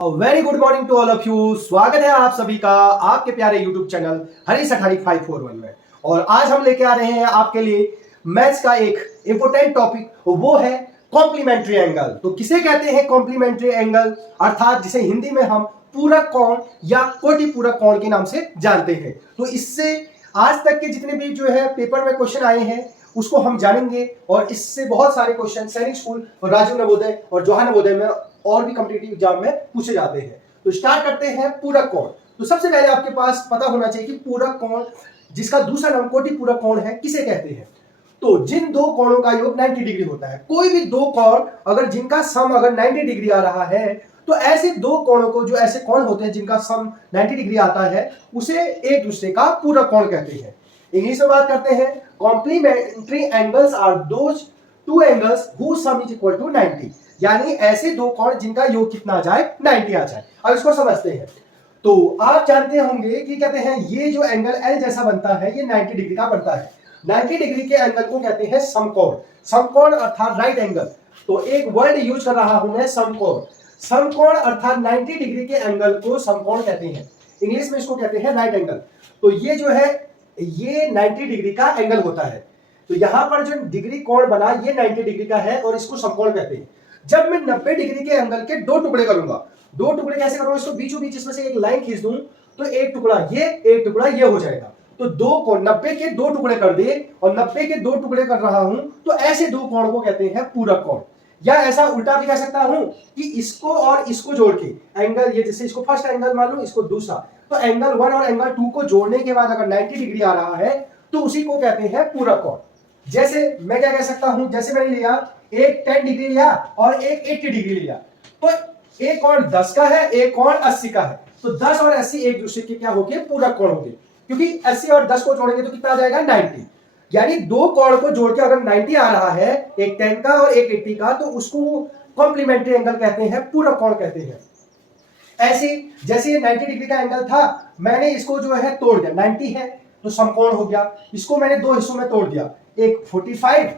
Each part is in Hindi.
Very good morning to all of you. स्वागत है आप सभी का आपके प्यारे यूट्यूब चैनल हरीश अठारी 541 में। और आज हम लेके आ रहे हैं आपके लिए मैथ्स का एक इंपॉर्टेंट टॉपिक, वो है कॉम्प्लीमेंट्री एंगल। तो किसे कहते हैं कॉम्प्लीमेंट्री एंगल, अर्थात जिसे हिंदी में हम पूरक कोण या कोटि पूरक कोण के नाम से जानते हैं। तो इससे आज तक के जितने भी जो है पेपर में क्वेश्चन आए हैं उसको हम जानेंगे, और इससे बहुत सारे क्वेश्चन सैनिक स्कूल और राजीव नवोदय और जवाहर नवोदय में और भी कॉम्पिटिटिव एग्जाम में पूछे जाते हैं। तो स्टार्ट करते हैं पूरक कोण। तो सबसे पहले आपके पास पता होना चाहिए कि पूरक कोण, जिसका दूसरा नाम कोटि पूरक कोण है, किसे कहते हैं। तो जिन दो कोणों का योग 90 डिग्री होता है, कोई भी दो कोण अगर जिनका सम अगर 90 डिग्री आ रहा है, तो ऐसे दो कोणों को, जो ऐसे कोण होते हैं जिनका सम 90 डिग्री आता है, उसे एक दूसरे का पूरक कोण कहते हैं। इंग्लिश में बात करते हैं, complementary angles are those two angles whose sum is equal to 90। यानी ऐसे दो कोण जिनका योग कितना आ जाए, 90 आ जाए। अब इसको समझते हैं। तो आप जानते होंगे कि कहते हैं ये जो एंगल एल जैसा बनता है, ये 90 डिग्री का बनता है। 90 डिग्री के एंगल को कहते हैं समकोण। समकोण अर्थात राइट एंगल। तो एक वर्ड यूज कर रहा हूं मैं, समकोण। समकोण अर्थात 90 डिग्री के एंगल को समकोण कहते हैं। इंग्लिश में इसको कहते हैं राइट एंगल। तो ये जो है, ये 90 डिग्री का एंगल होता है। तो यहां पर जो डिग्री कोण बना, ये 90 डिग्री का है और इसको समकोण कहते हैं। जब मैं 90 डिग्री के एंगल के दो टुकड़े करूंगा, दो टुकड़े कैसे करूंगा, इसको बीचों बीच इसमें से एक लाइन खींच दूं, तो एक टुकड़ा ये, एक टुकड़ा ये हो जाएगा। तो दो कोण 90 के दो टुकड़े कर दे, और 90 के दो टुकड़े कर रहा हूं, तो ऐसे दो कोण को कहते हैं पूरक कोण। या ऐसा उल्टा भी कह सकता हूं कि इसको और इसको जोड़ के एंगल, ये जैसे इसको फर्स्ट एंगल मान लो, इसको दूसरा, तो एंगल 1 और एंगल 2 को जोड़ने के बाद अगर 90 डिग्री आ रहा है, तो उसी को कहते हैं पूरक कोण। जैसे मैं क्या कह सकता हूं, जैसे मैंने लिया एक 10 डिग्री लिया और एक 80 डिग्री लिया, तो एक कोण 10 का है, एक कोण 80 का है। तो 10 और 80 एक दूसरे के क्या होंगे, पूरक कोण होंगे, क्योंकि 80 और 10 को जोड़ेंगे तो कितना आ जाएगा, 90। यानी दो कोण को जोड़ के अगर 90 आ रहा है, एक 10 का और एक 80 का, तो उसको कॉम्प्लीमेंट्री एंगल कहते हैं, पूरक कोण कहते हैं। ऐसे जैसे ये 90 डिग्री का एंगल था, मैंने इसको जो है तोड़ दिया, 90 है तो समकोण हो गया। इसको मैंने दो हिस्सों में तोड़ दिया, एक 45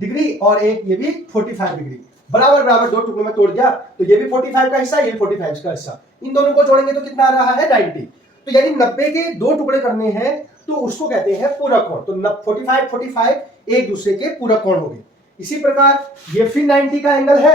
डिग्री और एक ये भी 45 डिग्री, बराबर बराबर दो टुकड़ों में तोड़ दिया। तो ये भी 45 का हिस्सा, ये भी 45 का हिस्सा, इन दोनों को जोड़ेंगे तो कितना आ रहा है, 90। तो यानी 90 के दो टुकड़े करने हैं, तो उसको कहते हैं पूरक कोण। तो 45 एक दूसरे के पूरक कोण हो गए। इसी प्रकार ये फिर 90 का एंगल है,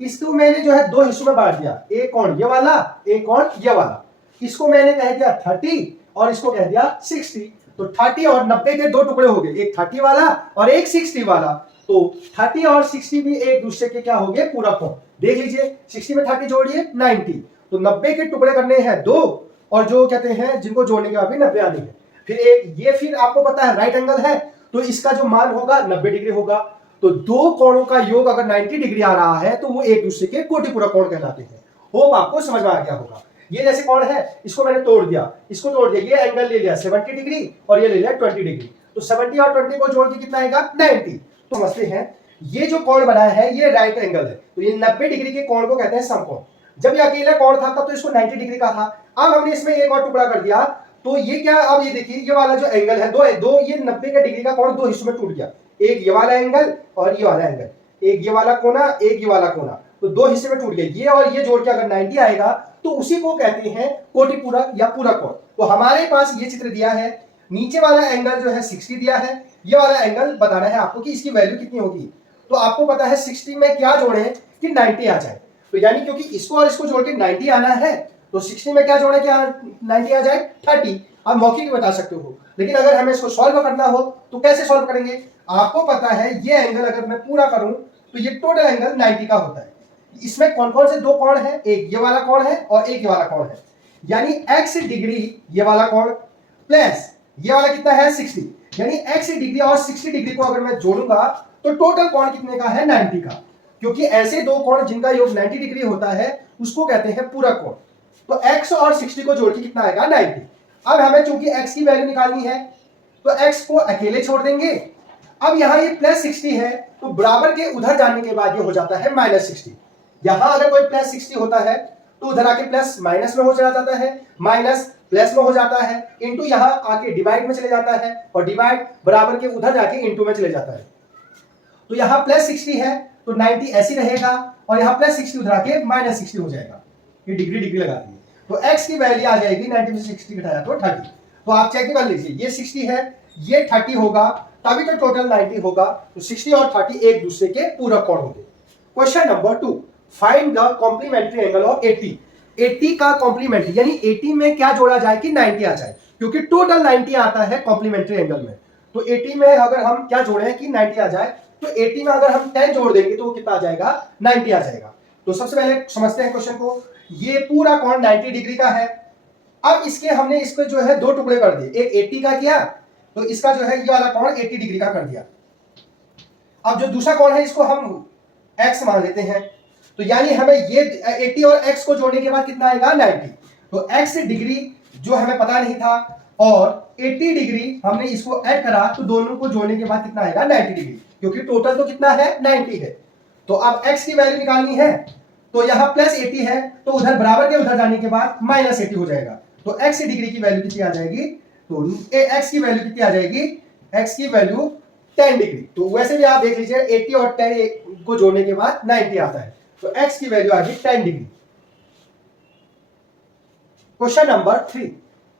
इसको मैंने जो है दो हिस्सों में बांट दिया, एक कोण ये वाला, एक कोण ये वाला। इसको मैंने कह दिया 30 और इसको कह दिया 60। तो 30 और 90 के दो टुकड़े हो गए, एक 30 वाला और एक 60 वाला। तो 30 और 60 भी एक दूसरे के क्या हो गए, पूरक कोण। देख लीजिए, 60 में 30 जोड़िए 90। तो 90 के टुकड़े करने हैं दो, और जो कहते हैं जिनको जोड़ने के बाद भी 90 आनी है। फिर एक ये, फिर आपको पता है राइट एंगल है, तो इसका जो मान होगा 90 डिग्री होगा। तो दो कोणों का योग अगर 90 डिग्री आ रहा है, तो वो एक दूसरे के कोटि पूरक कोण कहलाते हैं। होप आपको समझ में आ गया होगा। ये जैसे कोण है, इसको मैंने तोड़ दिया, इसको तोड़ दिया, ये एंगल ले लिया 70 डिग्री और ये ले लिया 20 डिग्री। तो 70 और 20 को जोड़ के कितना आएगा, 90। तो समझते हैं, ये जो कोण बना है ये राइट एंगल है, तो ये 90 डिग्री के कोण को कहते हैं समकोण। जब ये अकेला कोण था तब तो इसको 90 डिग्री का था। अब हमने इसमें एक और टुकड़ा कर दिया, तो ये क्या, अब ये देखिए, ये वाला जो एंगल है, दो ये 90 का डिग्री का कोण दो हिस्सों में टूट गया, एक ये वाला एंगल और ये वाला एंगल, एक ये वाला कोना, एक ये वाला कोना, तो दो हिस्से में टूट गया। ये और ये जोड़ के अगर 90 आएगा, तो उसी को कहते हैं कोटि पूरक या पूरक कोण। तो हमारे पास ये चित्र दिया है, नीचे वाला एंगल जो है 60 दिया है, ये वाला एंगल बताना है आपको कि इसकी वैल्यू कितनी होगी। तो आपको पता है 60 में क्या जोड़े कि 90 आ जाए। तो यानी क्योंकि इसको और इसको जोड़ के 90 आना है, तो 60 में क्या जोड़े कि 90 आ जाए, 30। आप मौखिक बता सकते हो, लेकिन अगर हमें इसको सॉल्व करना हो तो कैसे सॉल्व करेंगे। आपको पता है ये एंगल अगर मैं पूरा करूं, तो ये टोटल एंगल 90 का होता है। इसमें कौन कौन से दो कोण हैं, एक ये वाला कोण है और एक ये वाला कोण है। यानी x डिग्री ये वाला कोण प्लस ये वाला कितना है, 60। यानी x डिग्री और 60 डिग्री को अगर मैं जोड़ूंगा, तो टोटल कोण कितने का है, 90 का। क्योंकि ऐसे दो कोण जिनका योग 90 डिग्री होता है, उसको कहते हैं पूरक कोण। तो x और 60 को जोड़ के कितना आएगा, 90। अब हमें चूंकि x की वैल्यू निकालनी है, तो x को अकेले छोड़ देंगे। अब यहाँ ये प्लस 60 है, तो बराबर के उधर जाने के बाद ये हो जाता है माइनस 60। यहां अगर कोई प्लस 60 होता है, तो उधर आके प्लस माइनस में हो जाता है, माइनस प्लस में हो जाता है, इंटू यहां आके डिवाइड में चले जाता है, और डिवाइड बराबर के उधर जाके इंटू में चले जाता है। तो यहाँ प्लस 60 है, तो 90 ऐसी रहेगा, और यहाँ प्लस 60 उधर आके माइनस 60 हो जाएगा। ये डिग्री डिग्री लगा दी, तो x की वैल्यू आ जाएगी 90 में से 60 घटाया तो 30। तो आप चेक कर लीजिए, ये 60 है, ये 30 होगा, तभी तो टोटल 90 होगा। तो 60 और 30 एक दूसरे के पूरक कोण होंगे। Question number 2, find the complementary angle of 80। 80 का कॉम्प्लीमेंट्री यानी 80 में क्या जोड़ा जाए कि 90 आ जाए, क्योंकि टोटल 90 आता है कॉम्प्लीमेंट्री एंगल में। तो 80 में अगर हम क्या जोड़े कि 90 आ जाए, तो 80 में अगर हम 10 जोड़ देंगे तो वो कितना आ जाएगा, 90 आ जाएगा। तो सबसे पहले समझते हैं क्वेश्चन को। ये पूरा कोण 90 डिग्री का है। अब इसके हमने इसको जो है दो टुकड़े कर दिए, एक 80 का किया, तो इसका जो है ये वाला कोण 80 डिग्री का कर दिया। अब जो दूसरा कोण है इसको हम x मान लेते हैं, तो यानी हमें ये 80 और x को जोड़ने के बाद कितना आएगा, 90। तो x डिग्री जो हमें पता नहीं था और 80 डिग्री हमने इसको ऐड करा, तो दोनों को जोड़ने के बाद कितना आएगा, 90 डिग्री, क्योंकि टोटल तो कितना है, 90 है। तो अब x की वैल्यू निकालनी है, तो यहाँ प्लस 80 है, तो उधर बराबर के उधर जाने के बाद माइनस 80 हो जाएगा। तो x डिग्री की वैल्यू कितनी आ जाएगी, तो x की वैल्यू कितनी आ जाएगी, x की वैल्यू 10 डिग्री। तो वैसे भी आप देख लीजिए 80 और 10 को जोड़ने के बाद 90 आता है, तो x की वैल्यू आ गई 10 डिग्री। क्वेश्चन नंबर 3,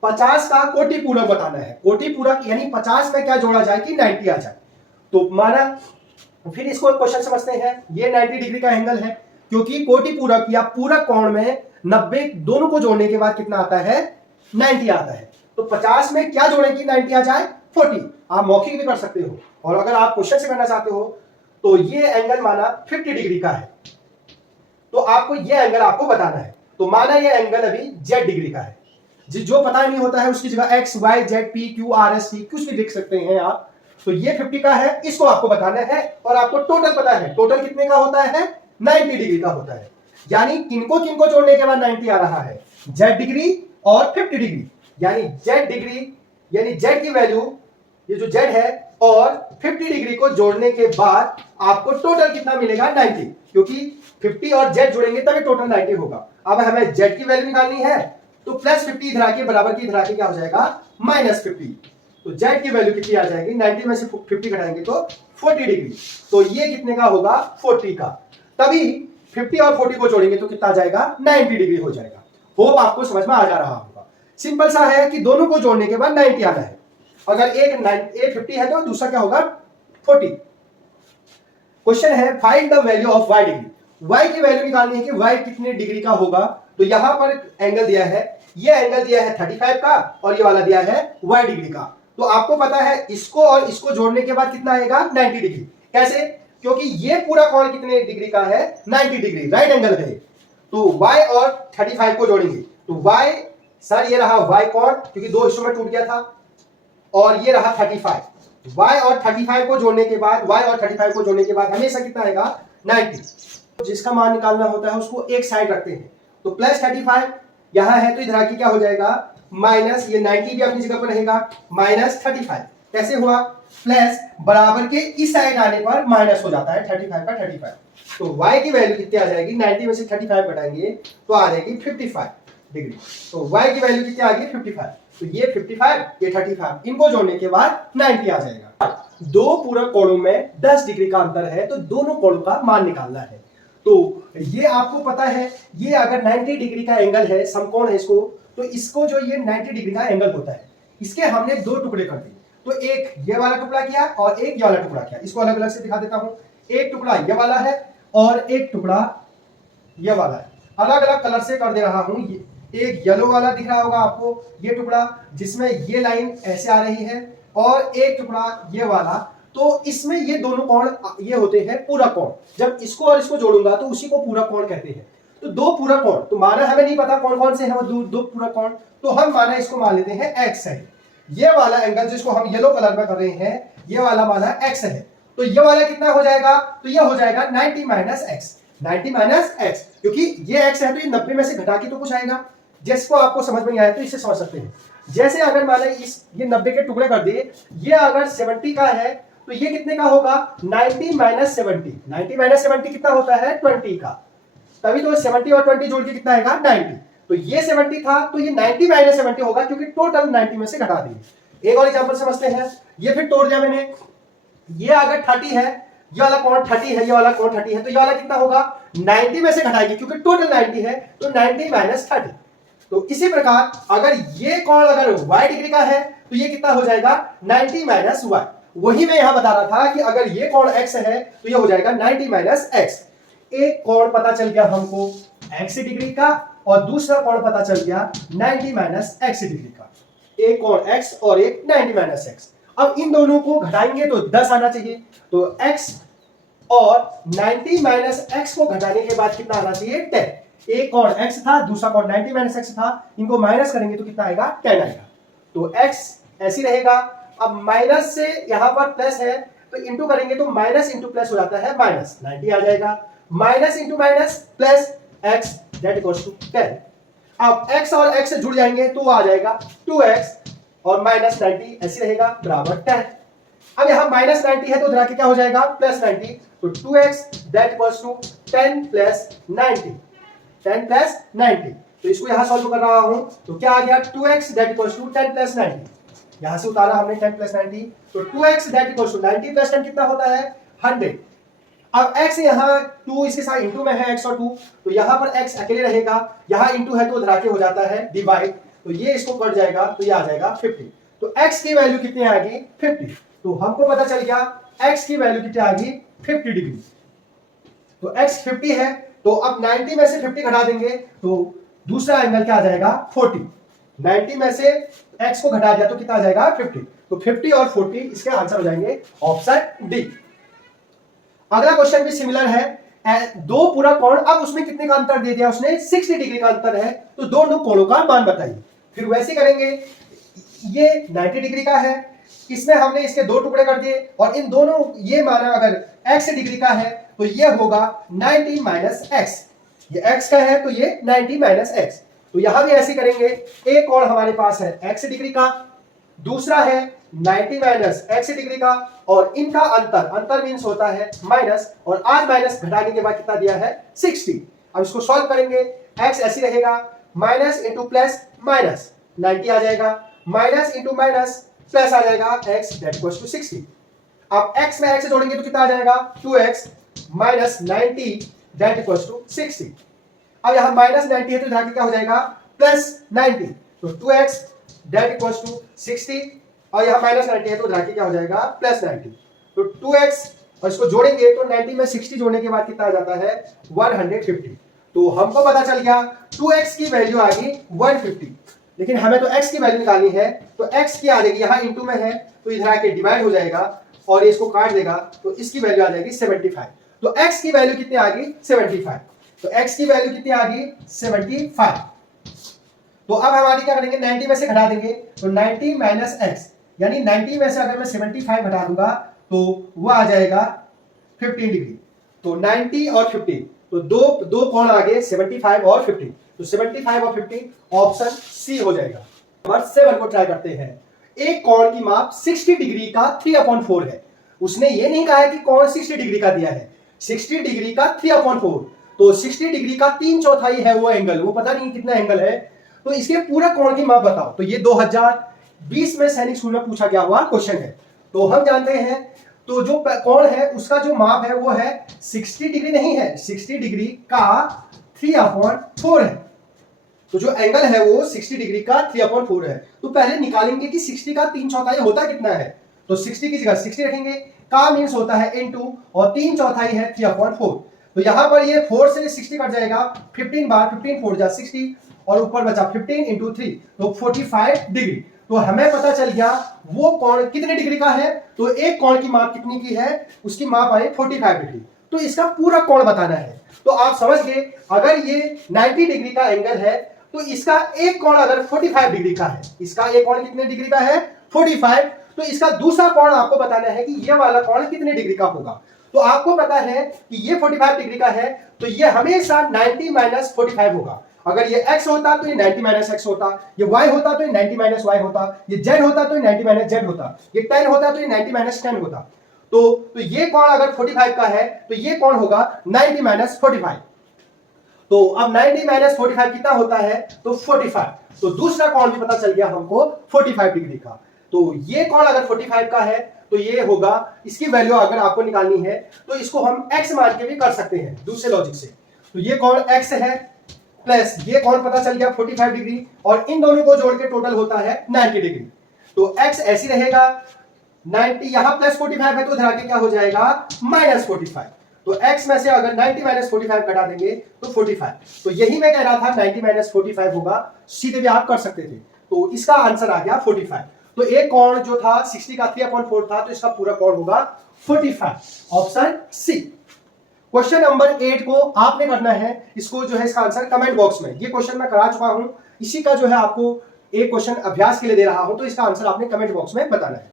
50 का कोटि पूरक बताना है। कोटि पूरक यानी 50 में क्या जोड़ा जाए कि 90 आ जाए। तो माना, फिर इसको क्वेश्चन समझते हैं। ये 90 डिग्री का एंगल है, क्योंकि कोटि पूरक या पूरक कोण में 90 दोनों को जोड़ने के बाद कितना आता है, 90 आता है। तो 50 में क्या जोड़े कि 90 आ जाए, 40। आप मौखिक भी कर सकते हो, और अगर आप क्वेश्चन से करना चाहते हो तो ये एंगल माना 50 डिग्री का है, तो आपको ये एंगल आपको बताना है। तो माना ये एंगल अभी z डिग्री का है। जो पता नहीं होता है उसकी जगह x, y, z, p, q, r, s, t कुछ भी लिख सकते हैं आप। तो ये 50 का है, इसको आपको बताना है, और आपको टोटल पता है। टोटल कितने का होता है, 90 डिग्री का होता है। यानी किनको किनको जोड़ने के बाद 90 आ रहा है, z डिग्री और 50 डिग्री। यानी z डिग्री यानी z की वैल्यू, ये जो z है, और 50 डिग्री को जोड़ने के बाद आपको टोटल कितना मिलेगा, 90, क्योंकि 50 और z जोड़ेंगे तभी टोटल 90 होगा। अब हमें z की वैल्यू निकालनी है, तो प्लस 50 इधर आके बराबर की इधर आके क्या हो जाएगा, माइनस 50। तो z की वैल्यू कितनी आ जाएगी, 90 में से 50 घटाएंगे तो 40 डिग्री। तो ये कितने का होगा, 40 का। तभी 50 और 40 को जोड़ेंगे तो कितना आ जाएगा, 90 डिग्री हो जाएगा। होप आपको समझ में आ जा रहा होगा। सिंपल सा है कि दोनों को जोड़ने के बाद 90 आना है। अगर एक 50 है तो दूसरा क्या होगा, 40। क्वेश्चन है find the value of y degree. y की वैल्यू निकालनी है कि y कितने डिग्री का होगा। तो यहां पर एंगल दिया है, ये एंगल दिया है 35 का, और ये वाला दिया है y डिग्री का। तो आपको पता है इसको और इसको जोड़ने के बाद कितना आएगा, 90 डिग्री। कैसे, क्योंकि ये पूरा कोण कितने डिग्री का है, 90 डिग्री, राइट एंगल है। तो y और 35 को जोड़ेंगे, तो y, सर ये रहा y कोण, क्योंकि दो हिस्सों में टूट गया था, और ये रहा 35। y और 35 को जोड़ने के बाद, y और 35 को जोड़ने के बाद हमेशा कितना आएगा, 90। जिसका मान निकालना होता है उसको एक साइड रखते हैं। तो प्लस 35 यहां है, तो इधर आके क्या हो जाएगा, माइनस, ये 90 भी अपनी जगह पर रहेगा, माइनस 35। कैसे हुआ, प्लस बराबर के इस साइड आने पर माइनस हो जाता है 35 का 35। तो y की वैल्यू कितनी आ जाएगी, 90 में से 35 घटाएंगे तो आ जाएगी 55 डिग्री। तो y की वैल्यू कितनी आ गई, 55। तो ये 55, ये 35, इनको जोड़ने के बाद 90 आ जाएगा। दो पूरक कोणों में 10 डिग्री का अंतर है, तो दोनों कोणों का मान निकालना है। तो ये आपको पता है, ये अगर 90 डिग्री का एंगल है, समकोण है इसको, तो इसको जो ये 90 डिग्री का एंगल होता है, इसके हमने दो टुकड़े कर दिए। तो एक ये वाला टुकड़ा किया और एक ये वाला टुकड़ा किया। इसको अलग अलग से दिखा देता हूं। एक टुकड़ा ये वाला है और एक टुकड़ा ये वाला है। अलग अलग कलर से कर दे रहा हूं। ये एक येलो वाला दिख रहा होगा आपको, ये टुकड़ा जिसमें ये लाइन ऐसे आ रही है, और एक टुकड़ा ये वाला। तो इसमें ये दोनों कोण ये होते हैं पूरक कोण। जब इसको और इसको जोड़ूंगा तो उसी को पूरक कोण कहते हैं। तो दो पूरक कोण, तो माना हमें नहीं पता कौन कौन से हैं वो दो पूरक कोण, तो हम माना इसको मान लेते हैं x है। ये वाला एंगल जिसको हम येलो कलर में कर रहे हैं, ये वाला माना x है। तो ये वाला कितना हो जाएगा, तो ये हो जाएगा 90 माइनस x। 90 माइनस x, क्योंकि ये x है तो ये 90 में से घटा के तो कुछ आएगा। जिसको आपको समझ में नहीं आया तो इससे समझ सकते हैं। जैसे अगर मान लें ये 90 के टुकड़े कर दिए, ये अगर 70 का है तो ये कितने का होगा, 90 माइनस 70। 90 माइनस 70 कितना होता है, 20 का। तभी तो 70 और 20 जोड़ के कितना आएगा, 90। तो ये 70 था तो ये 90 माइनस 70 होगा, क्योंकि टोटल 90 में से घटा दिए। एक और एग्जांपल समझते हैं। ये फिर तोड़ दिया मैंने। ये अगर 30 है ये वाला कोण 30 है, ये वाला कोण 30 है, तो ये वाला कितना होगा 90 में से घटाएंगे क्योंकि टोटल 90 है, तो 90 माइनस 30। तो इसी प्रकार अगर ये कोण अगर y डिग्री का है तो ये कितना हो जाएगा 90 माइनस y। वही मैं यहां बता रहा था कि अगर ये कोण x है तो ये हो जाएगा 90 माइनस x। एक कोण पता चल गया हमको x डिग्री का और दूसरा कोण पता चल गया 90 माइनस x डिग्री का। एक कोण x और एक 90 माइनस x। अब इन दोनों को घटाएंगे तो 10 आना चाहिए, तो x और 90 माइनस x को घटाने के बाद कितना आना चाहिए 10। एक कोण x था, दूसरा कोण 90 माइनस x था, इनको माइनस करेंगे तो कितना आएगा 10 आएगा। तो x ऐसी रहेगा। अब माइनस से यहां पर प्लस है तो इंटू करेंगे तो माइनस इंटू प्लस हो जाता है माइनस, 90 आ जाएगा। Minus into minus plus x that equals to 10। अब x और x से जुड़ जाएंगे तो आ जाएगा 2x और माइनस 90 ऐसी रहेगा बराबर 10। अब यहां माइनस 90 है तो उधर आके क्या हो जाएगा प्लस 90, तो 2x that equals to 10 plus 90, 10 plus 90। तो इसको यहां सॉल्व कर रहा हूं तो क्या आ गया 2x that equals to 10 plus 90। यहां से उतारा हमने 10 प्लस 90, तो 2x that equals to 90 plus 10 कितना होता है 100। अब x यहाँ 2 इसके साथ इंटू में है x और 2, तो यहां पर x अकेले रहेगा, यहां इंटू है तो उधर आके हो जाता है डिवाइड, तो ये इसको कट जाएगा तो ये आ जाएगा 50। तो x की वैल्यू कितनी आ गई 50। तो हमको पता चल गया x की वैल्यू कितनी आ गई 50 डिग्री। तो x 50 है, तो अब 90 में से 50 घटा देंगे तो दूसरा एंगल क्या आ जाएगा 40। 90 में से x को घटा दिया तो कितना आ जाएगा 50। तो 50 और 40 इसके आंसर हो जाएंगे ऑप्शन डी। अगला क्वेश्चन भी सिमिलर है, दो पूरा कोण, अब उसमें कितने का अंतर दे दिया उसने 60 डिग्री का अंतर है, तो दोनों कोणों का मान बताइए। फिर वैसे करेंगे, ये 90 डिग्री का है, इसमें हमने इसके दो टुकड़े कर दिए और इन दोनों ये माना अगर x डिग्री का है तो ये होगा 90 माइनस x, ये x का है तो ये 90 माइनस x। तो यहां भी ऐसे करेंगे, एक कोण हमारे पास है x डिग्री का, दूसरा है 90 माइनस x डिग्री का, और इनका अंतर मींस होता है माइनस, और आज माइनस घटाने के बाद कितना दिया है 60। अब इसको सॉल्व करेंगे, x ऐसी रहेगा, माइनस इंटू प्लस माइनस 90 आ जाएगा, माइनस इंटू माइनस प्लस आ जाएगा x दैट इक्वल्स टू 60। अब x में x से जोड़ेंगे तो कितना आ जाएगा 2x minus 90 that equals to 60। अब यहां माइनस 90 है तो इधर क्या हो जाएगा प्लस 90, तो 2x दैट इक्वल्स टू 60, और यहां माइनस 90 है तो इधर क्या हो जाएगा प्लस 90। तो 2x और इसको जोड़ेंगे तो 90 में 60 जोड़ने के बाद कितना आ जाता है 150। तो हमको पता चल गया 2x की वैल्यू आ गई 150, लेकिन हमें तो x की वैल्यू निकालनी है, तो x की आ जाएगी, यहां इंटू में है तो इधर आके डिवाइड हो जाएगा और इसको काट देगा तो इसकी वैल्यू आ जाएगी 75। तो x की वैल्यू कितनी आ गई 75। तो x की वैल्यू कितनी आ गई 75। तो अब हमारी क्या करेंगे 90 में से घटा देंगे, तो 90 माइनस x, यानी 90 में से अगर मैं 75 घटा दूंगा तो वो आ जाएगा 15 डिग्री। तो 90 और 15, तो दो कोण आ गए 75 और 50, तो 75 और 50 ऑप्शन सी हो जाएगा। नंबर 7 को ट्राई करते हैं। एक कोण की माप 60 डिग्री का 3/4 है। उसने ये नहीं कहा है कि कोण 60 डिग्री का दिया है, 60 डिग्री का 3/4, तो 60 डिग्री का 3/4 है वो एंगल, वो पता नहीं कितना एंगल है, तो इसके पूरा कोण की माप बताओ। तो ये 2020 में सैनिक स्कूल में पूछा गया हुआ क्वेश्चन है। तो हम जानते हैं, तो जो कोण है उसका जो माप है वो है 60 डिग्री नहीं है, 60 डिग्री का 3/4 है। तो जो एंगल है वो 60 डिग्री का 3/4 है। तो पहले निकालेंगे कि 60 का 3/4 होता कितना है, तो 60 की जगह 60 रखेंगे, का मींस होता है इनटू, और 3/4 है 3/4। तो यहां पर ये 4 से 60 कट जाएगा, 15 बार 15 4 जा 60, और ऊपर बचा 15 इंटू 3, तो 45 डिग्री। तो हमें पता चल गया वो कोण कितने डिग्री का है, तो एक कोण की माप कितनी की है, उसकी माप आई 45 डिग्री। तो इसका पूरा कोण बताना है। तो आप समझ गए, अगर ये 90 डिग्री का एंगल है तो इसका एक कोण अगर 45 डिग्री का है, इसका एक कोण कितने डिग्री का है 45, तो इसका दूसरा कोण आपको बताना है कि ये वाला कोण कितने डिग्री का होगा। तो आपको पता है कि ये 45 डिग्री का है, तो ये हमेशा 90 माइनस 45 होगा। अगर ये x होता तो ये 90 माइनस x होता, ये y होता तो ये 90 माइनस y होता, ये z होता तो ये 90 माइनस z होता, ये 10 होता तो ये 90 माइनस 10 होता। तो ये कोण अगर 45 का है तो ये कोण होगा 90 माइनस 45। तो अब 90 माइनस 45 कितना होता है, तो 45। तो दूसरा कोण भी पता चल गया हमको 45 डिग्री का। तो ये कोण अगर 45 का है तो ये होगा, इसकी वैल्यू अगर आपको निकालनी है तो इसको हम x मान के भी कर सकते हैं दूसरे लॉजिक से। तो ये कौन x है प्लस ये कौन पता चल गया 45 डिग्री, और इन दोनों को जोड़ के टोटल होता है 90 डिग्री। तो x ऐसी रहेगा 90, यहां प्लस 45 है तो इधर आके क्या हो जाएगा माइनस 45। तो x में से अगर 90 माइनस 45 घटा देंगे तो 45। तो यही मैं कह रहा था 90 माइनस 45 होगा, सीधे भी आप कर सकते थे। तो इसका आंसर आ गया 45। तो एक कोण जो था 60 का 3/4 था, तो इसका पूरा कोण होगा 45, ऑप्शन सी। क्वेश्चन नंबर 8 को आपने करना है, इसको जो है इसका आंसर कमेंट बॉक्स में, ये क्वेश्चन मैं करा चुका हूं, इसी का जो है आपको एक क्वेश्चन अभ्यास के लिए दे रहा हूं, तो इसका आंसर आपने कमेंट बॉक्स में बताना है।